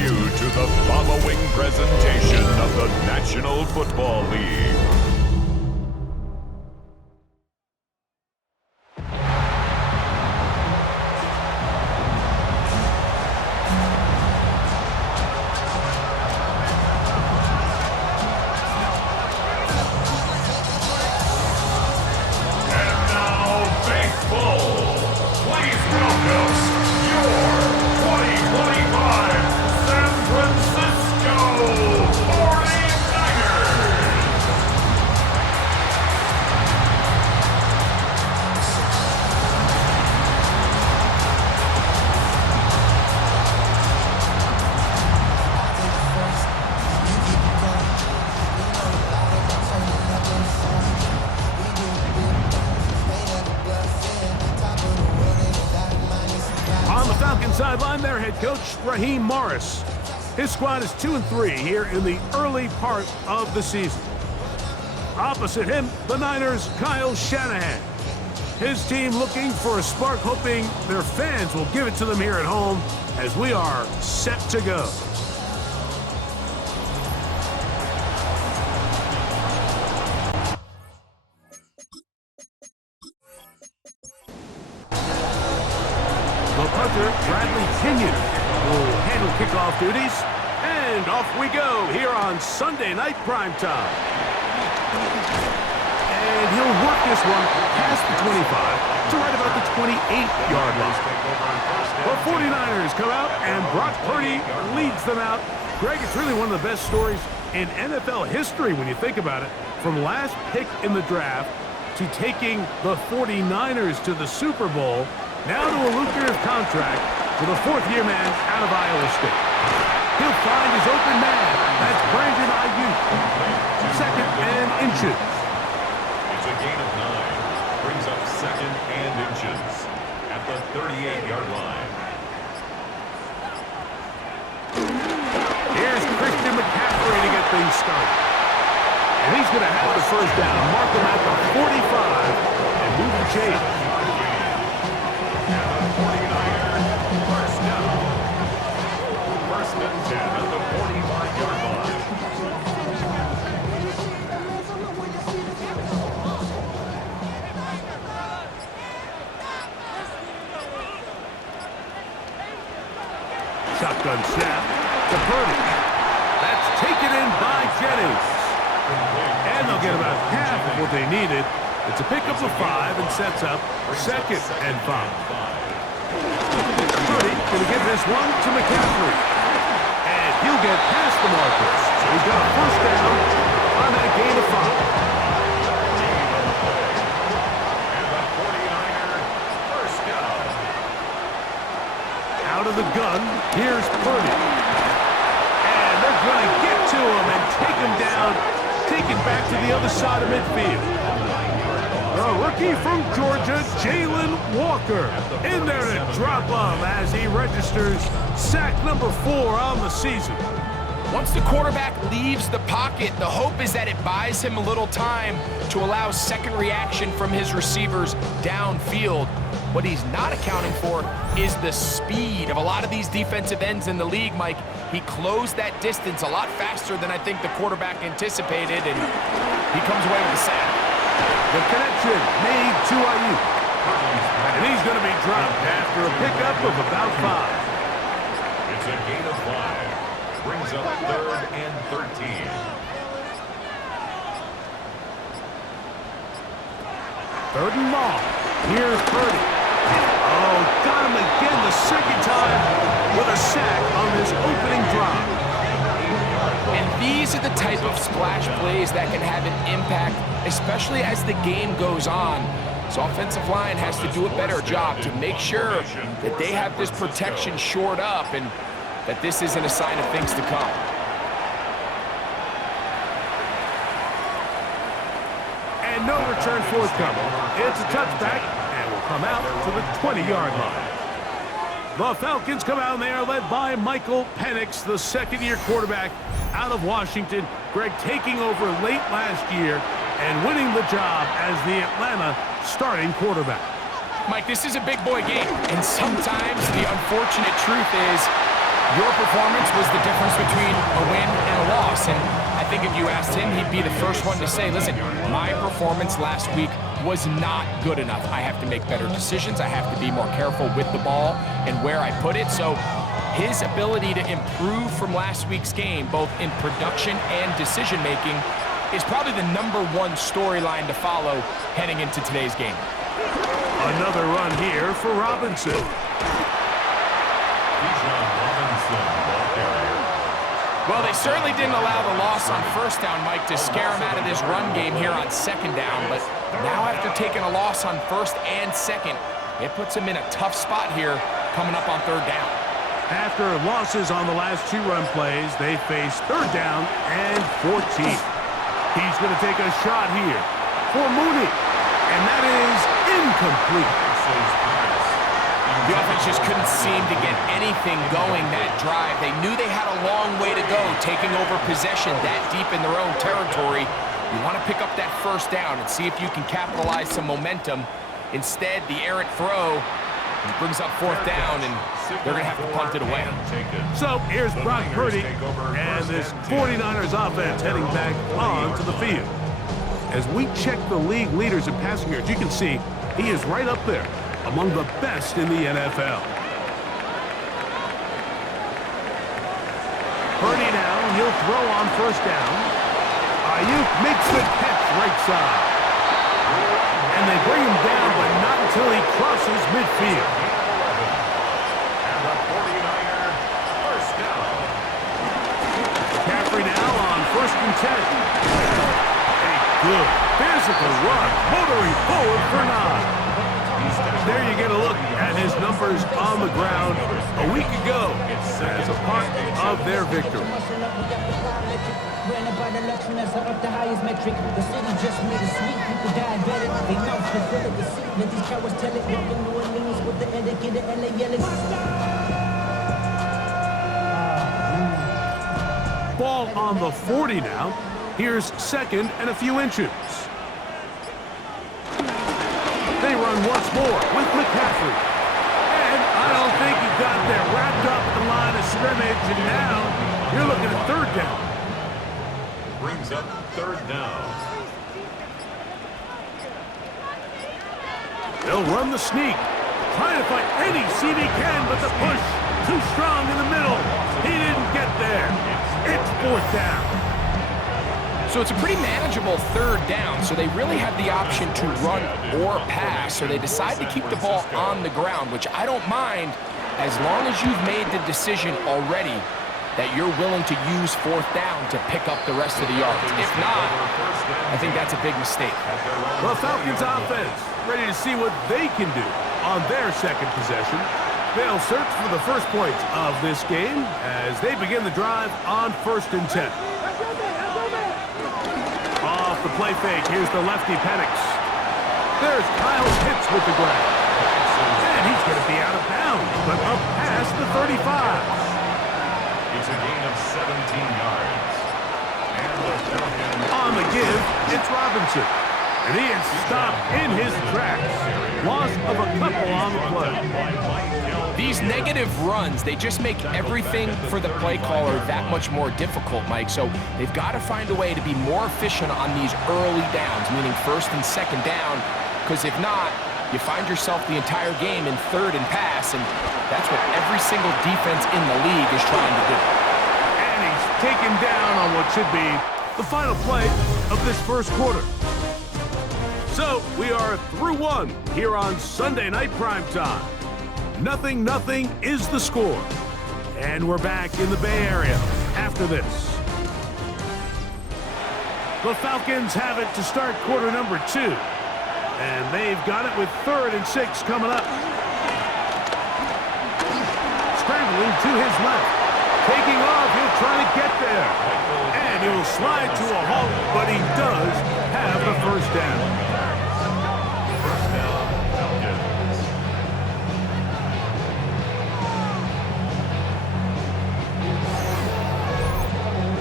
you to the following presentation of the National Football League. Sideline, their head coach, Raheem Morris. His squad is 2-3 here in the early part of the season. Opposite him, the Niners' Kyle Shanahan. His team looking for a spark, hoping their fans will give it to them here at home as we are set to go. Will handle kickoff duties, and off we go here on Sunday Night Primetime. And he'll work this one past the 25 to right about the 28-yard line. The 49ers come out, and Brock Purdy leads them out. Greg, it's really one of the best stories in NFL history when you think about it. From last pick in the draft to taking the 49ers to the Super Bowl, now to a lucrative contract for the fourth-year man out of Iowa State. He'll find his open man. That's Brandon Ayuk. Second and inches. It's a gain of 9. Brings up second and inches at the 38-yard line. Here's Christian McCaffrey to get things started. And he's going to have the first down. Mark him at the 45 and move the chains. Shotgun snap to Purdy. That's taken in by Jennings. And they'll get about half of what they needed. It's a pickup of 5 and sets up second and 5. Purdy going to give this one to McCaffrey. And he'll get past the markers. So he's got a first down on that gain of 5. Out of the gun, here's Purdy. And they're going to get to him and take him down, take it back to the other side of midfield. The rookie from Georgia, Jalen Walker, in there to drop him as he registers sack number 4 on the season. Once the quarterback leaves the pocket, the hope is that it buys him a little time to allow second reaction from his receivers downfield. What he's not accounting for is the speed of a lot of these defensive ends in the league, Mike. He closed that distance a lot faster than I think the quarterback anticipated, and he comes away with a sack. The connection made to Ayuk. And he's going to be dropped after a pickup of about 5. It's a gain of 5. Brings up third and 13. Third and long. Here's Purdy. Oh, got him again the second time with a sack on this opening drive. And these are the type of splash plays that can have an impact, especially as the game goes on. So offensive line has to do a better job to make sure that they have this protection shored up and that this isn't a sign of things to come. And no return forthcoming. It's a touchback, and will come out to the 20-yard line. The Falcons come out, and they are led by Michael Penix, the second-year quarterback out of Washington. Greg taking over late last year and winning the job as the Atlanta starting quarterback. Mike, this is a big boy game, and sometimes the unfortunate truth is Your performance was the difference between a win and a loss, and I think if you asked him, he'd be the first one to say, listen, my performance last week was not good enough. I have to make better decisions. I have to be more careful with the ball and where I put it. So his ability to improve from last week's game, both in production and decision-making, is probably the #1 storyline to follow heading into today's game. Another run here for Robinson. Well, they certainly didn't allow the loss on first down, Mike, to scare him out of this run game here on second down. But now after taking a loss on first and second, it puts him in a tough spot here coming up on third down. After losses on the last 2 run plays, they face third down and 14. He's going to take a shot here for Mooney, and that is incomplete. The offense just couldn't seem to get anything going that drive. They knew they had a long way to go, taking over possession that deep in their own territory. You want to pick up that first down and see if you can capitalize some momentum. Instead, the errant throw brings up fourth down, and they're going to have to punt it away. So here's Brock Purdy and this 49ers offense heading back onto the field. As we check the league leaders in passing yards, you can see he is right up there among the best in the NFL. Purdy now, he'll throw on first down. Ayuk makes the catch right side. And they bring him down, but not until he crosses midfield. And the 49er first down. McCaffrey now on 1st and 10. A good physical run, motoring forward for 9. There you get a look at his numbers on the ground a week ago as a part of their victory. Ball on the 40 now. Here's 2nd and a few inches. They run once more with McCaffrey. And I don't think he got there wrapped up at the line of scrimmage, and now you're looking at third down. Brings up third down. They'll run the sneak. Trying to find any seam he can, but the push too strong in the middle. He didn't get there. It's fourth down. So it's a pretty manageable third down, so they really have the option to run or pass. So they decide to keep the ball on the ground, which I don't mind as long as you've made the decision already that you're willing to use fourth down to pick up the rest of the yards. If not, I think that's a big mistake. The Falcons offense ready to see what they can do on their second possession. They'll search for the first points of this game as they begin the drive on 1st and 10. Off the play fake, here's the lefty Penix. There's Kyle Pitts with the grab. And he's going to be out of bounds, but up past the 35. It's a gain of 17 yards. And the Falcons On the give, it's Robinson. And he is stopped in his tracks. Loss of a couple on the play. These negative runs, they just make everything for the play caller that much more difficult, Mike. So they've got to find a way to be more efficient on these early downs, meaning 1st and 2nd down, because if not, you find yourself the entire game in 3rd and pass, and that's what every single defense in the league is trying to do. And he's taken down on what should be the final play of this first quarter. So we are through 1 here on Sunday Night Primetime. 0-0 is the score. And we're back in the Bay Area after this. The Falcons have it to start quarter number 2. And they've got it with 3rd and 6 coming up. Scrambling to his left. Taking off, he'll try to get there. And he'll slide to a halt, but he does have the first down.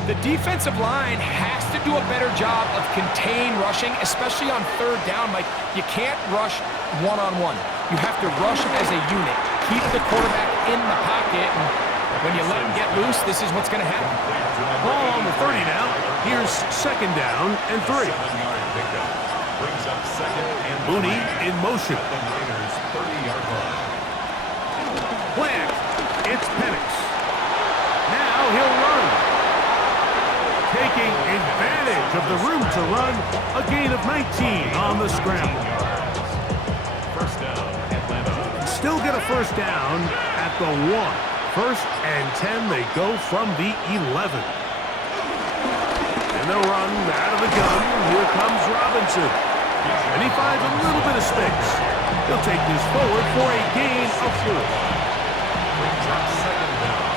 The defensive line has to do a better job of contain rushing, especially on 3rd down. Mike, you can't rush one-on-one. You have to rush as a unit. Keep the quarterback in the pocket. And When you let him get loose, this is what's going to happen. Ball on the 30 now. Here's second down and 3. 7-yard pickup. Brings up second and Mooney in motion. at the Niners' 30-yard line. Plant. It's Penix. Now he'll run. Taking advantage of the room to run. A gain of 19 on the scramble. First down, Atlanta. Still get a first down at the 1. First and 10, they go from the 11. And they'll run out of the gun. Here comes Robinson. And he finds a little bit of space. He'll take this forward for a gain of 4. Brings up second down.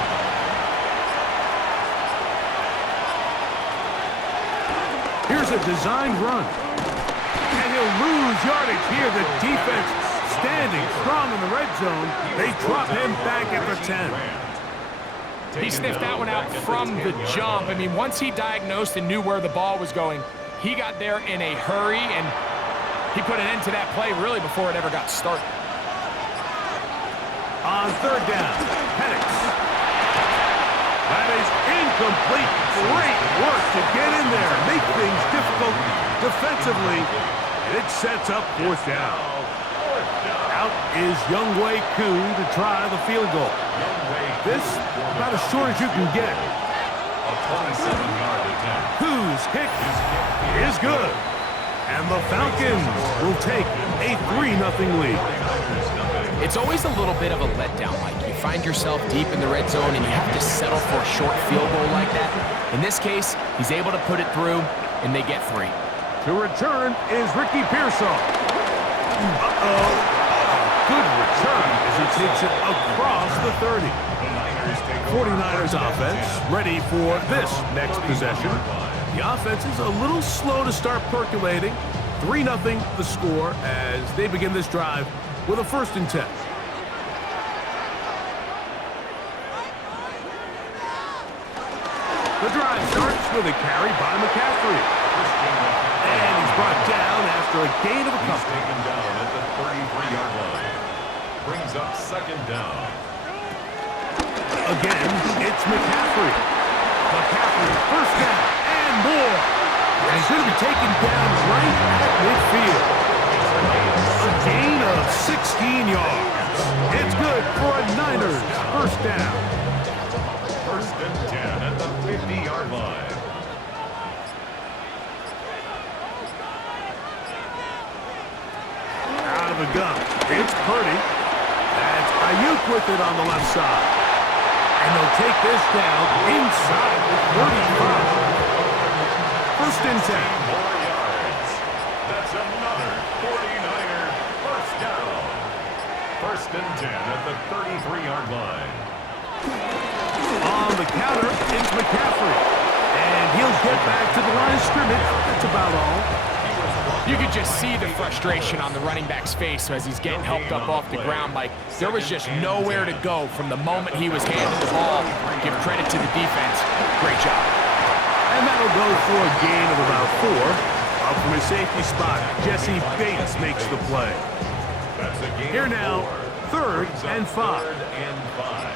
Here's a designed run. And he'll lose yardage here. The defense standing strong in the red zone. They drop him back at the 10. He sniffed that one out from the jump. I mean, once he diagnosed and knew where the ball was going, he got there in a hurry, and he put an end to that play really before it ever got started. On third down, Penix. That is incomplete. Great work to get in there, make things difficult defensively, and it sets up fourth down. Out is Younghoe Koo to try the field goal. This about as short as you can get. A 27-yard attempt. Koo's kick is good. And the Falcons will take a 3-0 lead. It's always a little bit of a letdown, Mike. You find yourself deep in the red zone and you have to settle for a short field goal like that. In this case, he's able to put it through, and they get 3. To return is Ricky Pearsall. Uh-oh. Good return as he takes it across the 30. 49ers offense ready for this next possession. The offense is a little slow to start percolating. 3-0 the score as they begin this drive with a 1st and 10. The drive starts with a carry by McCaffrey. And he's brought down after a gain of a He's couple. taken down at the 33-yard line. Brings up second down. Again, it's McCaffrey. McCaffrey, first down and more. And he's going to be taken down right at midfield. A gain of 16 yards. It's good for a Niners first down. First and 10 at the 50-yard line. Out of the gun, it's Purdy. That's Ayuk with it on the left side. And they'll take this down inside the 35. First and 10. More yards. That's another 49er first down. First and 10 at the 33-yard line. On the counter, it's McCaffrey. And he'll get back to the line of scrimmage. That's about all. You could just see the frustration on the running back's face as he's getting helped up off the ground. Like, there was just nowhere to go from the moment he was handed the ball. Give credit to the defense. Great job. And that'll go for a gain of about 4. Up from his safety spot, Jesse Bates makes the play. That's a gain Here of now, 4. 3rd and 5. Third and 5.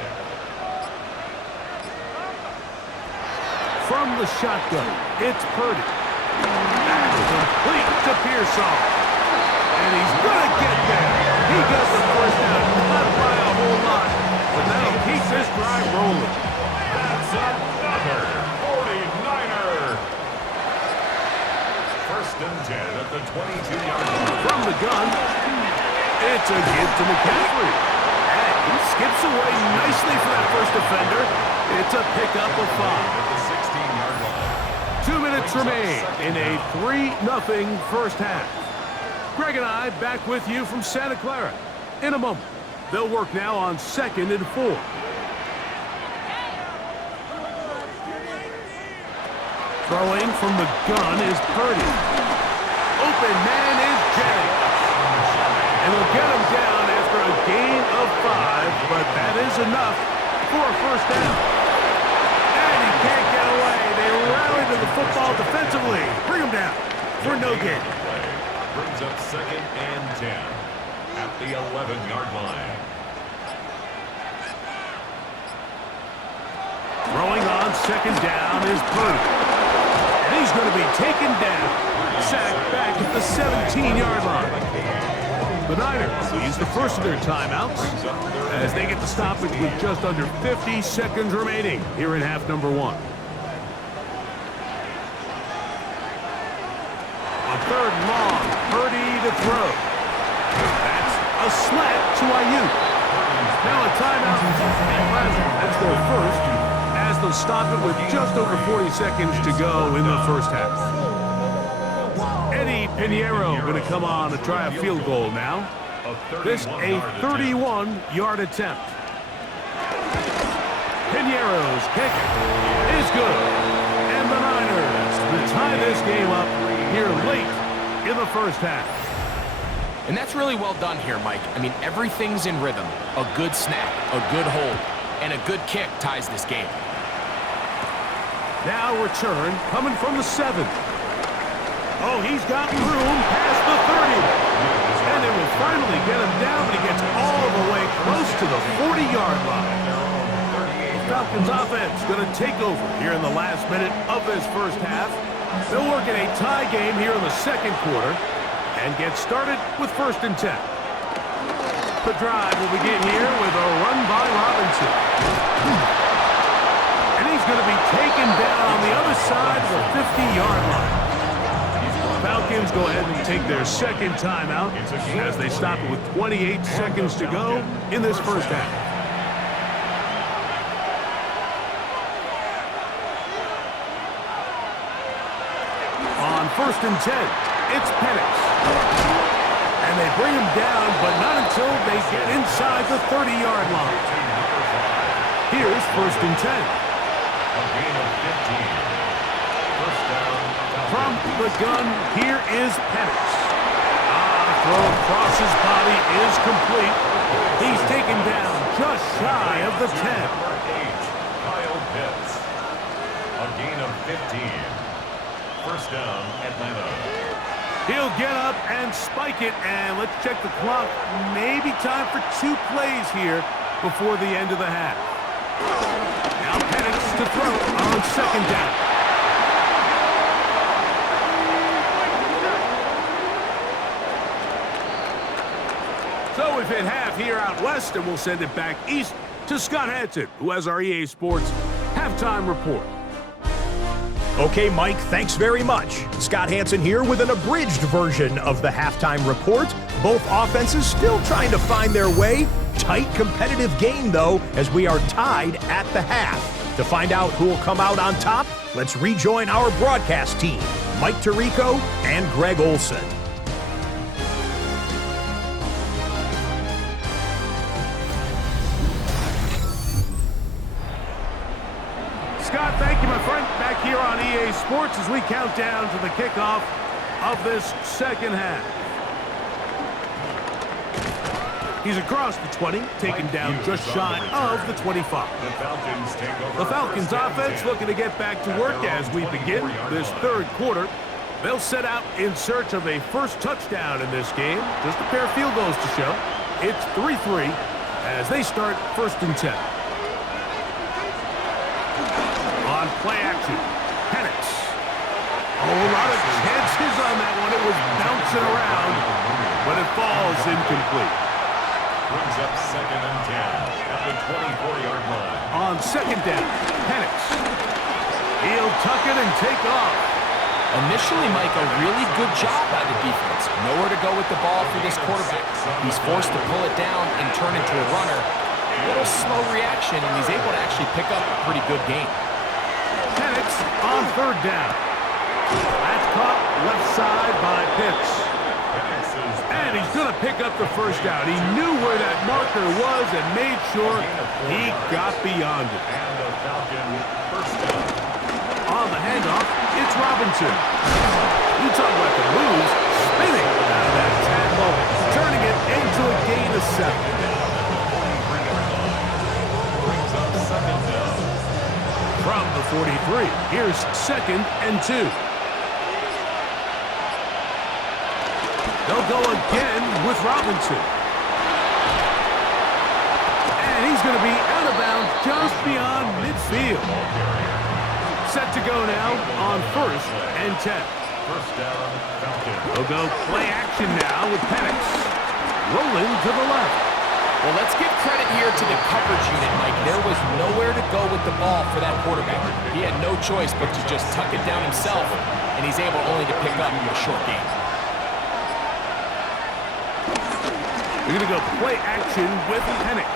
From the shotgun, it's Purdy. That's complete to Pearsall. And he's going to get there. He got the first down, not by a whole lot, but that'll keep this drive rolling. That's another 49er. First and 10 at the 22-yard line. From the gun, it's a give to McCaffrey. And he skips away nicely for that first defender. It's a pickup of 5. At the 16-yard line. 2 minutes remain in a 3-0 first half. Greg and I back with you from Santa Clara. In a moment, they'll work now on 2nd and 4. Throwing from the gun is Purdy. Open man is Jennings. And they'll get him down after a gain of 5, but that is enough for a first down. And he can't get away. They rally to the football defensively. Bring him down for no gain. Brings up second and 10 at the 11-yard line. second down is Purdy. And he's going to be taken down. Sacked back at the 17-yard line. The Niners use the first of their timeouts as they get the stoppage with just under 50 seconds remaining here in half number one. On third and long, Purdy to throw. That's a slant to Ayuk. Now a timeout. That's their first, as they'll stop it with just over 40 seconds to go in the first half. Eddie Pinheiro going to come on to try a field goal now. This a 31-yard attempt. Pinheiro's kick is good. And the Niners will tie this game up here late in the first half. And that's really well done here, Mike. I mean, everything's in rhythm. A good snap, a good hold, and a good kick ties this game. Now return coming from the 7. Oh, he's got room past the 30. And they will finally get him down, but he gets all the way close to the 40-yard line. The Falcons offense going to take over here in the last minute of this first half. They'll work in a tie game here in the second quarter and get started with 1st and 10. The drive will begin here with a run by Robinson. And he's going to be taken down on the other side of the 50-yard line. Falcons go ahead and take their second timeout as they stop it with 28 seconds to go in this first half. On 1st and 10, it's Penix. And they bring him down, but not until they get inside the 30-yard line. Here's 1st and 10. A gain of 15. First down. From the gun, here is Penix. The throw across his body is complete. He's taken down just shy of the 10. Number 8, Kyle Pitts. A gain of 15. First down, Atlanta. He'll get up and spike it, and let's check the clock. Maybe time for 2 plays here before the end of the half. Now Penix to throw on 2nd down. So we've hit half here out west, and we'll send it back east to Scott Hansen, who has our EA Sports halftime report. Okay, Mike, thanks very much. Scott Hansen here with an abridged version of the halftime report. Both offenses still trying to find their way. Tight, competitive game, though, as we are tied at the half. To find out who will come out on top, let's rejoin our broadcast team, Mike Tirico and Greg Olson. Scott, thank you, my friend. Back here on EA Sports as we count down to the kickoff of this second half. He's across the 20, taken down just shy of the 25. The Falcons offense looking to get back to work as we begin this third quarter. They'll set out in search of a first touchdown in this game. Just a pair of field goals to show. It's 3-3 as they start 1st and 10. On play action, Penix. Oh, a lot of chances on that one. It was bouncing around, but it falls incomplete. Brings up 2nd and 10 at the 24-yard line. On 2nd down, Penix. He'll tuck it and take off. Initially, Mike, a really good job by the defense. Nowhere to go with the ball for this quarterback. He's forced to pull it down and turn into a runner. A little slow reaction, and he's able to actually pick up a pretty good game. Penix on 3rd down. That's caught left side by Pitts. And he's going to pick up the first down. He knew where that marker was and made sure he got beyond it. And the Falcon first down. On the handoff, it's Robinson. You talk about the moves, spinning out of that tackle, turning it into a gain of 7. Brings up 2nd down. From the 43, here's 2nd and 2. They'll go again with Robinson. And he's going to be out of bounds just beyond midfield. set to go now on 1st and 10. First down, Falcons. They'll go play action now with Penix. Rolling to the left. Well, let's give credit here to the coverage unit, Mike. There was nowhere to go with the ball for that quarterback. He had no choice but to just tuck it down himself, and he's able only to pick up a short gain. We're going to go play action with Penix.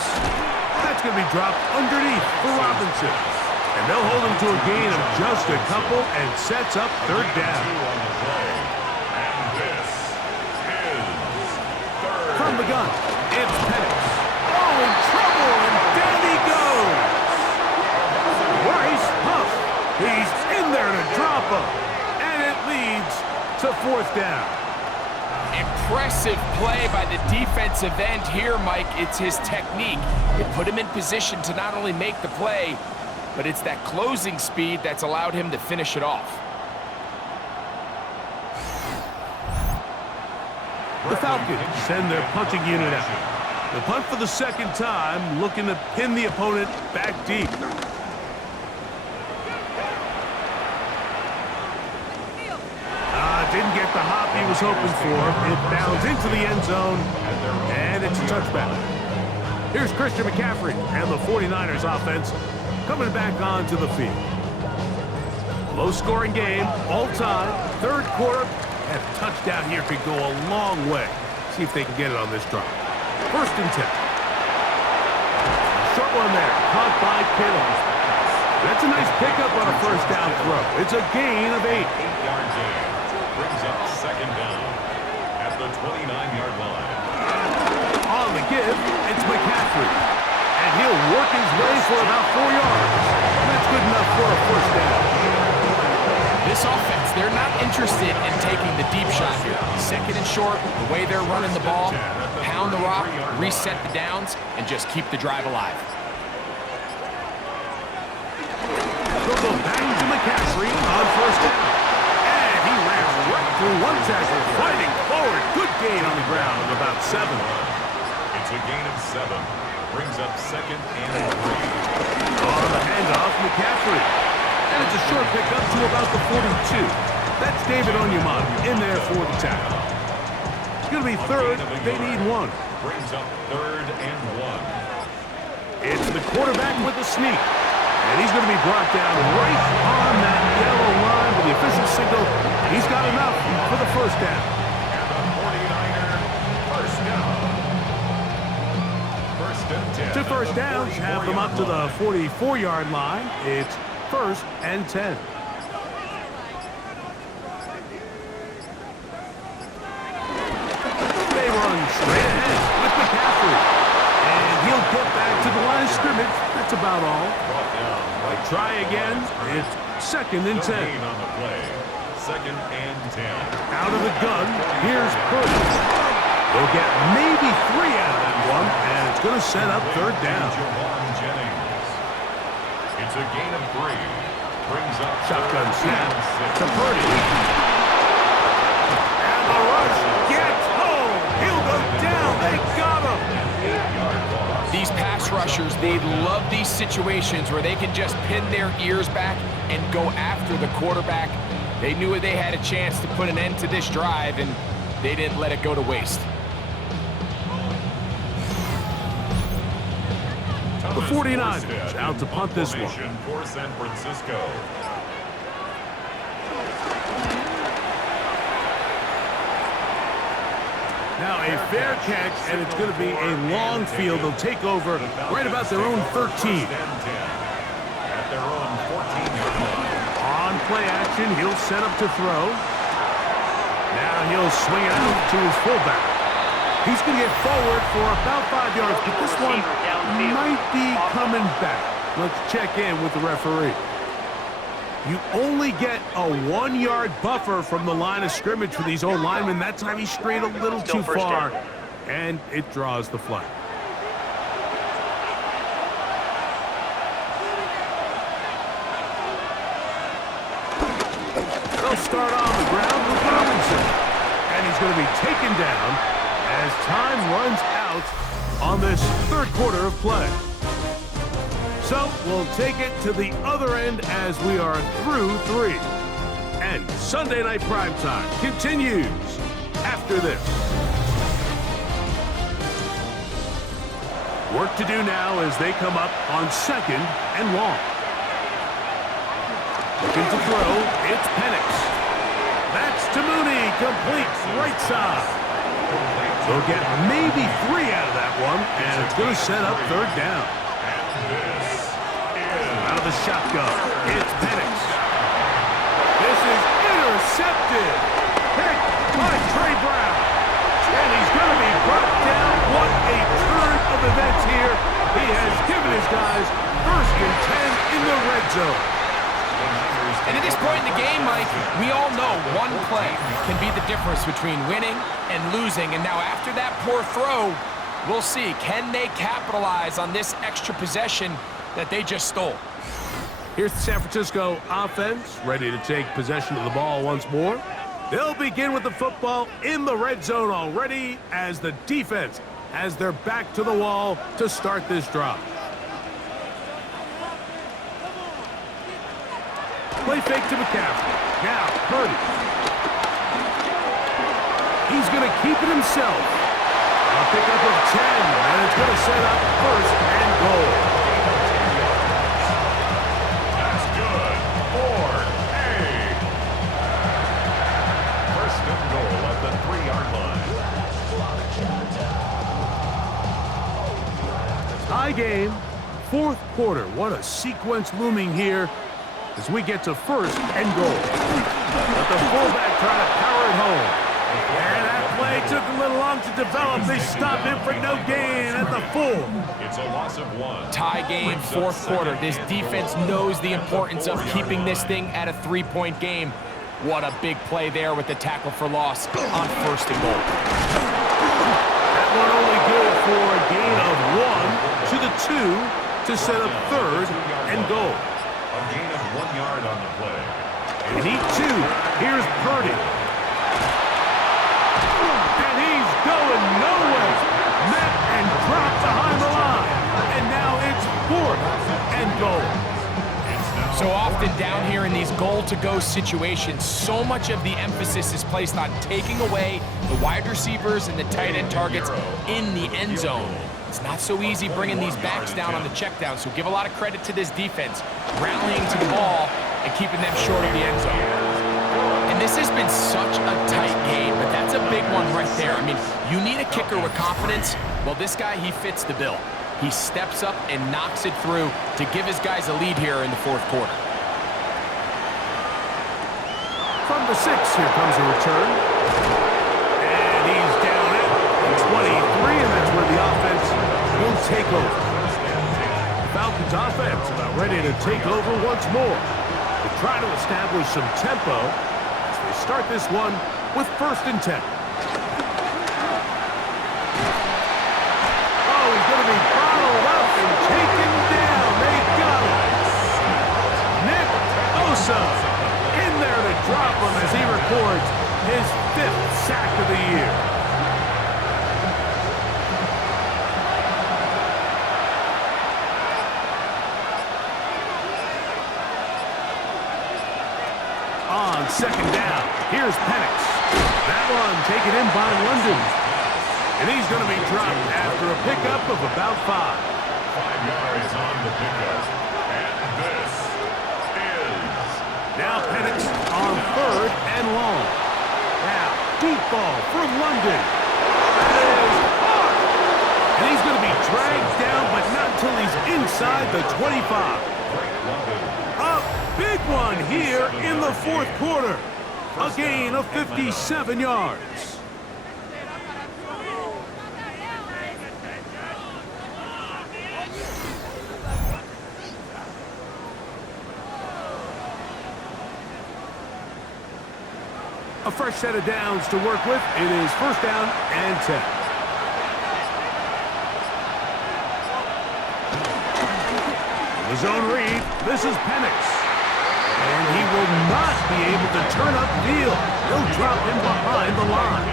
That's going to be dropped underneath for Robinson. And they'll hold him to a gain of just a couple and sets up 3rd down. And this is 3rd. From the gun, it's Penix. Oh, in trouble, and down he goes. Bryce Huff. He's in there to drop him. And it leads to 4th down. Impressive play by the defensive end here, Mike. It's his technique. It put him in position to not only make the play, but it's that closing speed that's allowed him to finish it off. The Falcons send their punting unit out. The punt for the 2nd time, looking to pin the opponent back deep. Didn't get the hop he was hoping for. It bounds into the end zone, and it's a touchback. Here's Christian McCaffrey and the 49ers offense coming back onto the field. Low-scoring game, all time, 3rd quarter, and a touchdown here could go a long way. See if they can get it on this drive. 1st and 10. Short one there, caught by Kittle. That's a nice pickup on a 1st down throw. It's a gain of 8. 8-yard gain. Brings up 2nd down at the 29-yard line. On the give, it's McCaffrey. And he'll work his way for about 4 yards. That's good enough for a 1st down. This offense, they're not interested in taking the deep shot here. 2nd and short, the way they're running the ball, pound the rock, reset the downs, and just keep the drive alive. They'll go back to McCaffrey on 1st down. And he ran right through one tackle, fighting forward. Good gain on the ground of about 7. It's a gain of 7. Brings up 2nd and 3. On the handoff, McCaffrey. And it's a short pickup to about the 42. That's David Onyemata in there for the tackle. It's going to be 3rd. They need 1. Brings up 3rd and 1. It's the quarterback with the sneak. And he's going to be brought down right on that yellow line with the official signal. He's got enough for the 1st down. And the 49er, 1st down. 1st and 10. 2 1st downs have them up to the 44-yard line. It's 1st and 10. They run straight ahead with McCaffrey. And he'll get back to the line of scrimmage. That's about all. Brought down They try again. It's 2nd and 10. gain on the play. 2nd and 10. Out of the gun, here's Purdy. They'll get maybe 3 out of that one, and it's going to set up 3rd down. Jawan Jennings. It's a gain of 3. Brings up Shotgun 3rd snap and 6. to Purdy. And the rush gets home. He'll go down. They got him. 8-yard loss. These pass rushers, they love these situations where they can just pin their ears back and go after the quarterback. They knew they had a chance to put an end to this drive, and they didn't let it go to waste. The 49ers out to punt this one. For San Francisco. Now a fair catch, and it's going to be a long field. They'll take over right about their own 13. At their own 14-yard line. On play action, he'll set up to throw. Now he'll swing it out to his fullback. He's going to get forward for about 5 yards, but this one might be coming back. Let's check in with the referee. You only get a 1-yard buffer from the line of scrimmage for these old linemen. That time he strayed a little too far, and it draws the flag. They'll start on the ground with Robinson, and he's going to be taken down as time runs out on this 3rd quarter of play. So we'll take it to the other end as we are through 3. And Sunday Night Primetime continues after this. Work to do now as they come up on 2nd and long. Looking to throw, it's Penix. That's to Mooney, complete right side. They'll get maybe 3 out of that one, and it's going to set up 3rd down. Out of the shotgun, it's Penix. This is intercepted. Picked by Trey Brown. And he's going to be brought down. What a turn of events here. He has given his guys 1st and 10 in the red zone. And at this point in the game, Mike, we all know one play can be the difference between winning and losing. And now after that poor throw, we'll see, can they capitalize on this extra possession that they just stole? Here's the San Francisco offense, ready to take possession of the ball once more. They'll begin with the football in the red zone already as the defense has their back to the wall to start this drive. Play fake to McCaffrey. Now, Purdy. He's going to keep it himself. A pickup of 10, and it's going to set up 1st and goal. That's good. 4A. 1st and goal at the 3-yard line. Tie game, 4th quarter. What a sequence looming here as we get to 1st and goal. But the fullback trying to power it home. And that play took a little long to develop. They stopped him for no gain at the 4. It's a loss of 1. Tie game, 4th quarter. This defense knows the importance of keeping this thing at a 3-point game. What a big play there with the tackle for loss on 1st and goal. That one only good for a gain of 1 to the 2 to set up 3rd and goal. A gain of 1 yard on the play. They need 2. Here's Purdy. And he's going nowhere. Met and dropped behind the line. And now it's 4th and goal. So often down here in these goal-to-go situations, so much of the emphasis is placed on taking away the wide receivers and the tight end targets in the end zone. It's not so easy bringing these backs down on the check down, so give a lot of credit to this defense, rallying to the ball and keeping them short of the end zone. And this has been such a tight game, but that's a big one right there. I mean, you need a kicker with confidence. Well, this guy, he fits the bill. He steps up and knocks it through to give his guys a lead here in the 4th quarter. From the 6, here comes a return. And he's down at 23, and that's where the offense will take over. The Falcons offense about ready to take over once more. They try to establish some tempo as they start this one with 1st and 10. Oh, he's going to be bottled up and taken down. They got him. Nick Bosa in there to drop him as he records his 5th sack of the year. On 2nd down, here's Penix. That one taken in by London. And he's going to be dropped after a pickup of about 5. 5 yards on the pickup. And this is... Now Penix on 3rd and long. Now, deep ball for London. That is hard. And he's going to be dragged down, but not until he's inside the 25. A big one here in the 4th quarter. A gain of 57 yards. A fresh set of downs to work with. It is 1st down and 10. The zone read. This is Penix. And he will not be able to turn upfield. He'll drop him behind the line.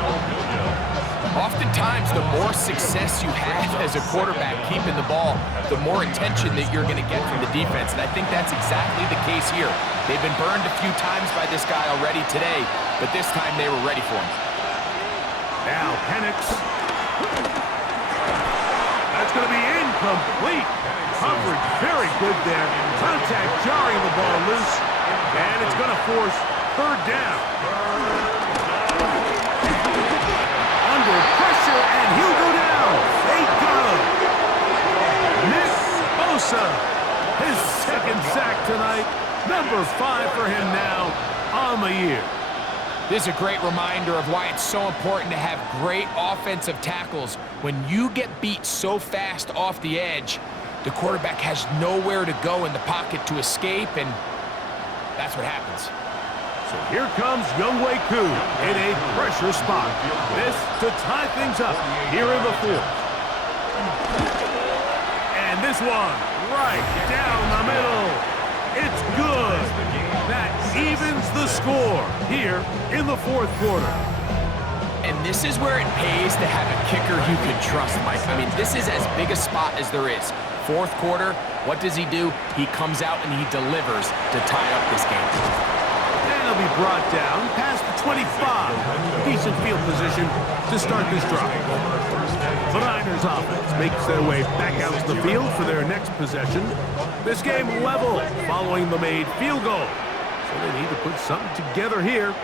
Oftentimes, the more success you have as a quarterback keeping the ball, the more attention that you're going to get from the defense, and I think that's exactly the case here. They've been burned a few times by this guy already today, but this time they were ready for him. Now Penix. That's going to be incomplete. Coverage very good there. Contact jarring the ball loose, and it's going to force third down. Under pressure, and he'll go down. They got him. Nick Bosa, his second sack tonight. Number 5 for him now on the year. This is a great reminder of why it's so important to have great offensive tackles. When you get beat so fast off the edge, the quarterback has nowhere to go in the pocket to escape, and that's what happens. So here comes Younghoe Koo in a pressure spot. This to tie things up here in the fourth. And this one right down the middle. It's good. That evens the score here in the fourth quarter. And this is where it pays to have a kicker you can trust, Mike. I mean, this is as big a spot as there is. Fourth quarter, what does he do? He comes out and he delivers to tie up this game. And he'll be brought down past the 25. Decent field position to start this drive. The Niners offense makes their way back out to the field for their next possession. This game level following the made field goal. So they need to put something together here.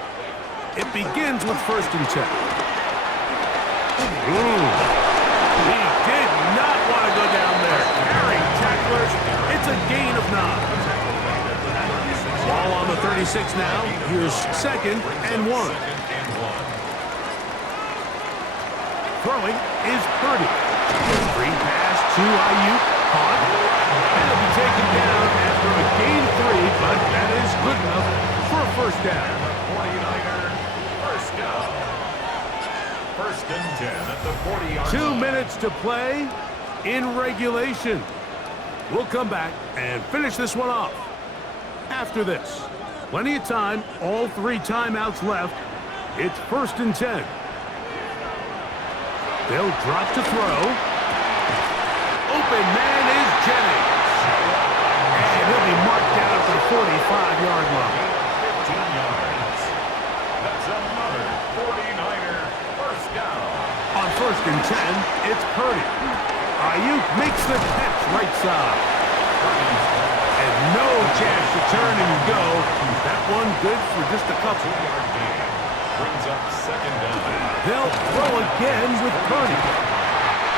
It begins with 1st and 10. Ooh. He did not want to go down there. Carrying tacklers. It's a gain of 9. Ball on the 36 now. Here's 2nd and 1. Throwing is Purdy. Screen pass to Ayuk. Caught. And it'll be taken down after a gain of 3, but that is good enough for a first down. 49er, first down. 1st and 10 at the 40-yard line. 2 minutes to play in regulation. We'll come back and finish this one off. After this, plenty of time, all 3 timeouts left. It's 1st and 10. They'll drop to throw. Open man is Jennings. And he'll be marked down at the 45-yard line. 15 yards. That's another 49er, first down. On 1st and 10, it's Purdy. Ayuk makes the catch right side. And no chance to turn and go. That one good for just a couple. 2-yard gain. Brings up 2nd down. They'll throw again with Purdy.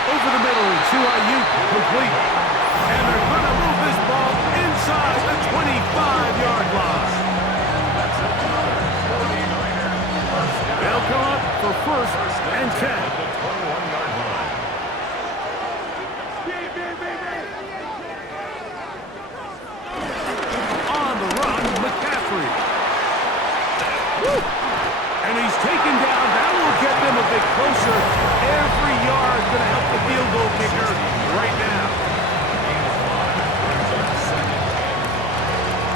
Over the middle to Ayuk, complete. And they're going to move this ball inside the 25-yard line. That's another 49er, first down. They'll come up for 1st and 10. At the 21-yard line. On the run, McCaffrey. Woo! And he's taken down. That will get them a bit closer. Every yard going to help the field goal kicker right now.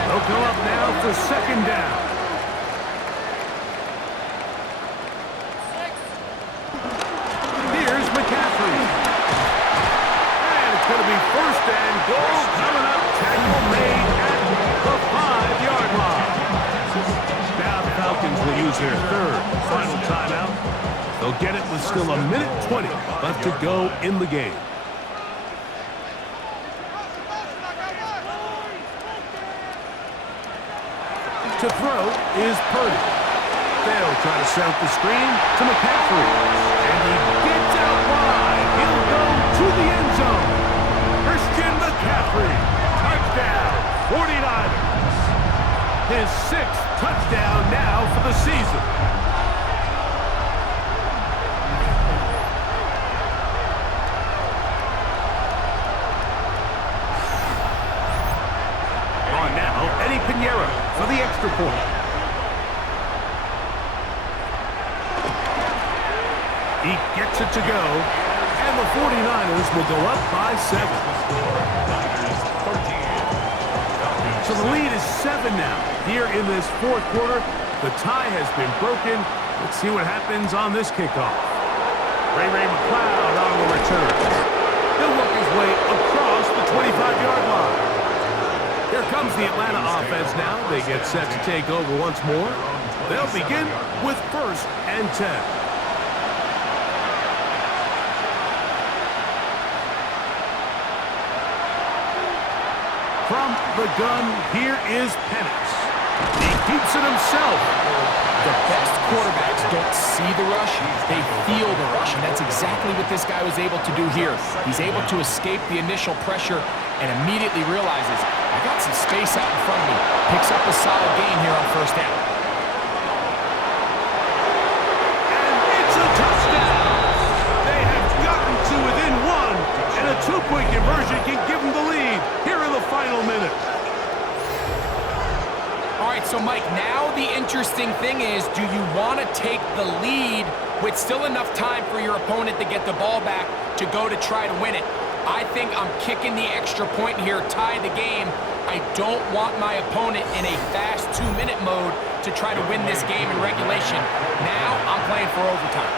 They'll come up now for 2nd down. Here's McCaffrey. And it's going to be 1st and goal coming up. Tackle made at the 5-yard line. Now the Falcons will use their 3rd final timeout. They'll get it with still 1:20 left to go in the game. To throw is Purdy. They'll try to set up the screen to McCaffrey. And he gets out wide. He'll go to the end zone. Christian McCaffrey. Touchdown, 49ers. His 6th touchdown now for the season. On now, Eddie Pinheiro for the extra point. He gets it to go, and the 49ers will go up by 7. So the lead is 7 now. Here in this fourth quarter, the tie has been broken. Let's see what happens on this kickoff. Ray McLeod on the return. He'll work his way across the 25-yard line. Here comes the Atlanta offense now. They get set to take over once more. They'll begin with 1st and 10. From the gun, here is Penix. He keeps it himself. The best quarterbacks don't see the rush, they feel the rush, and that's exactly what this guy was able to do here. He's able to escape the initial pressure and immediately realizes, I got some space out in front of me. Picks up a solid gain here on 1st down. And it's a touchdown! They have gotten to within 1, and a 2-point conversion can give them the lead here in the final minute. All right, so Mike, now the interesting thing is, do you want to take the lead with still enough time for your opponent to get the ball back to go to try to win it? I think I'm kicking the extra point here, tie the game. I don't want my opponent in a fast 2-minute mode to try to win this game in regulation. Now I'm playing for overtime.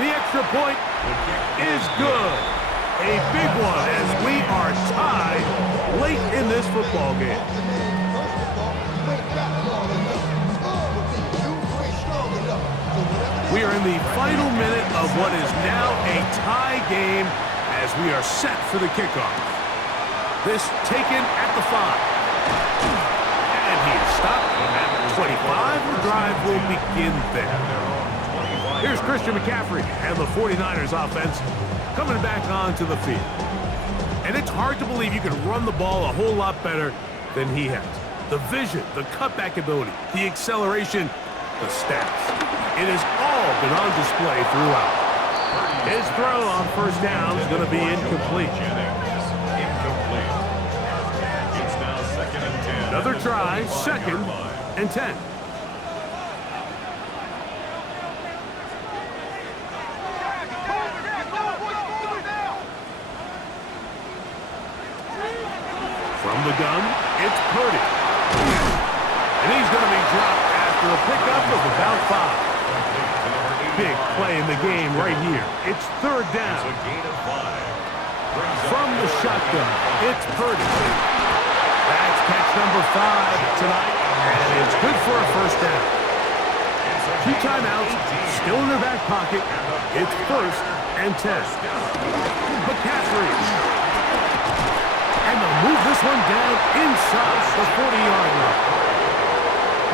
The extra point is good. A big one as we are tied late in this football game. We are in the final minute of what is now a tie game as we are set for the kickoff. This taken at the 5. And he is stopped at the 25. The drive will begin there. Here's Christian McCaffrey and the 49ers offense coming back onto the field. And it's hard to believe you can run the ball a whole lot better than he has. The vision, the cutback ability, the acceleration, the stats. It has all been on display throughout. His throw on 1st down is going to be incomplete. It's now 2nd and 10. Another try, 2nd and 10. From the gun, it's Purdy. And he's going to be dropped after a pickup of about 5. Big play in the game right here. It's 3rd down. From the shotgun, it's Purdy. That's catch number 5 tonight, and it's good for a 1st down. 2 timeouts, still in their back pocket. It's 1st and 10. McCaffrey. And they'll move this one down inside the 40-yard line.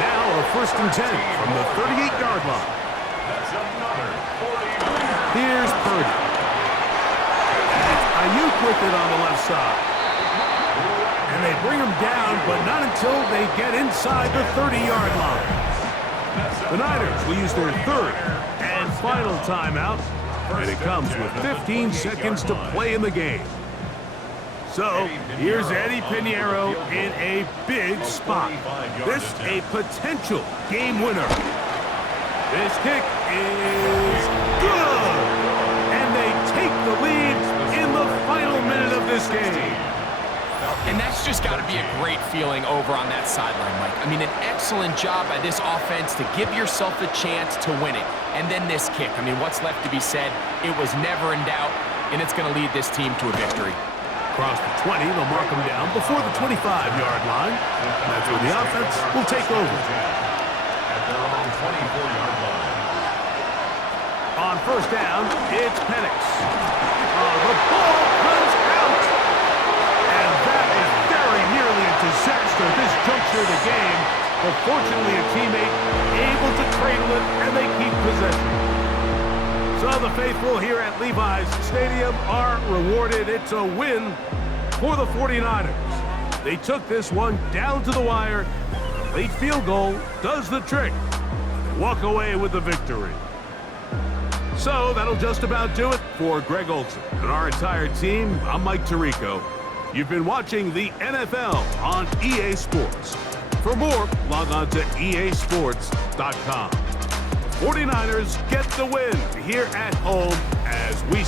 Now a 1st and 10 from the 38-yard line. That's another 49. Here's Purdy. That's Ayuk with it on the left side. And they bring him down, but not until they get inside the 30-yard line. The Niners will use their 3rd and final timeout, and it comes with 15 seconds to play in the game. So, here's Eddie Pinheiro in a big spot. This a potential game winner. This kick is good! And they take the lead in the final minute of this game. And that's just got to be a great feeling over on that sideline, Mike. I mean, an excellent job by this offense to give yourself a chance to win it. And then this kick. I mean, what's left to be said? It was never in doubt, and it's going to lead this team to a victory. Across the 20, they'll mark them down before the 25-yard line. That's where the offense will take over. At their own 24-yard line. On 1st down, it's Penix. The ball comes out. And that is very nearly a disaster at this juncture of the game. But fortunately, a teammate able to cradle it, and they keep possession. So the faithful here at Levi's Stadium are rewarded. It's a win for the 49ers. They took this one down to the wire. A late field goal does the trick. They walk away with the victory. So that'll just about do it for Greg Olson and our entire team. I'm Mike Tirico. You've been watching the NFL on EA Sports. For more, log on to easports.com. 49ers get the win here at home as we